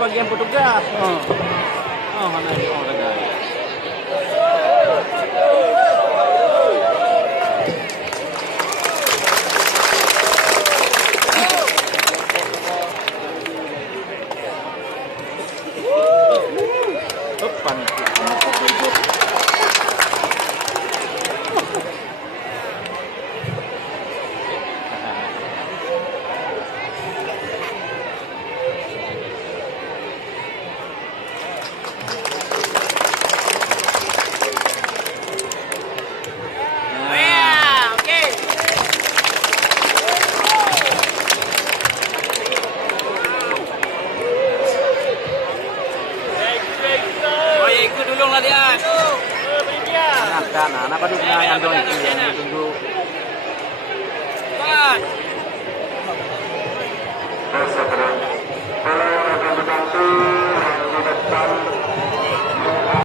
bagian petugas. Oh, mana dia orang dah. Depan. Tolonglah dia. Anak apa dulu yang doang tunggu. Cepat. Terus